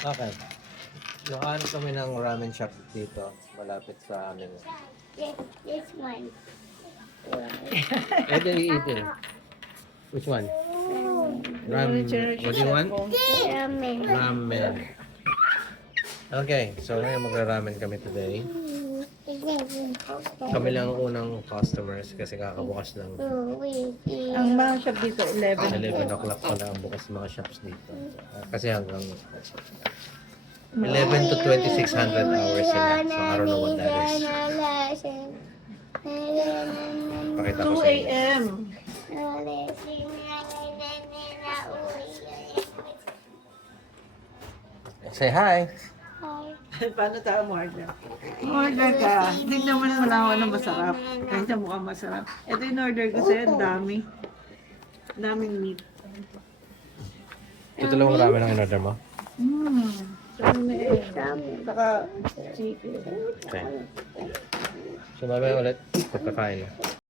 Okay. Nakahanap kami ng ramen shop dito, malapit sa amin. This one. What do you eat there? Which one? Ramen. What do you want? Ramen. Ramen. Okay, so ngayon magra-ramen kami today. Kami lang ang unang customers kasi kakabukas ng Ang mga shop dito, 11. 11 o'clock pala ang bukas mga shops dito. Kasi hanggang 11 to 2600 hours sila. So I don't know what that is. Pakita ko 2 sa inyo. a.m. Say hi! Paano tayo order? Order ka. Tignan mo naman ako na masarap. Kahit sa mukhang masarap. Ito yung order ko sa'yo. Ang dami. Daming meat. Ito dalawang ramen ang in-order mo? Saka chicken. Okay. So mamaya ulit, pagkakain na.